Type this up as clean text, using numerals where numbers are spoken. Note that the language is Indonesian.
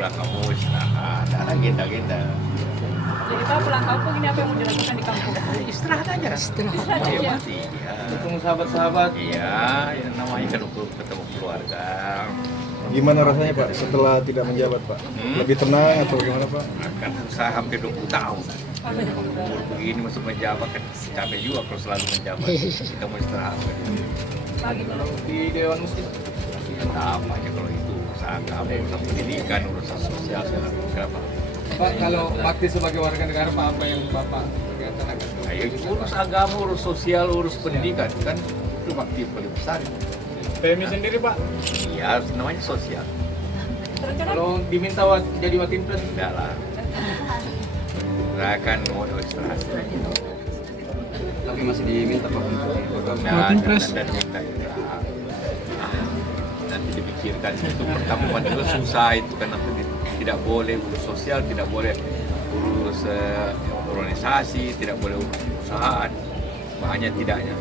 pulang kampung istirahat, ada agenda-agenda. Jadi Pak pulang kampung ini apa yang mau dilakukan di kampung? Istirahat aja. Istirahat aja. Mati. Ya. Ketemu sahabat-sahabat. Iya, yang namanya kan untuk ketemu keluarga. Gimana rasanya Pak setelah tidak menjabat Pak? Lebih tenang atau gimana Pak? Kan saya hampir 20 tahun. Umur begini masih menjabat kan capek juga kalau selalu menjabat. Kita mau istirahat. Pagi Kalau di Dewan Masjid. Sama aja kalau itu urusan agama, urusan pendidikan, urusan sosial, kenapa? Pak, kalau bakti sebagai warga negara Pak, apa yang Bapak kegiatan akan? Ayo, urus agama, urus sosial, urus pendidikan kan itu bakti paling besar. PMI sendiri Pak, Iya, namanya sosial. kalau diminta jadi Watim Pres, Enggak lah. Saya kan mau istirahat. tapi masih diminta Pak untuk Dan minta juga. Nanti dipikirkan itu pertama itu susah itu kan tidak boleh urus sosial, tidak boleh urus organisasi, tidak boleh urus perusahaan, hanya tidaknya.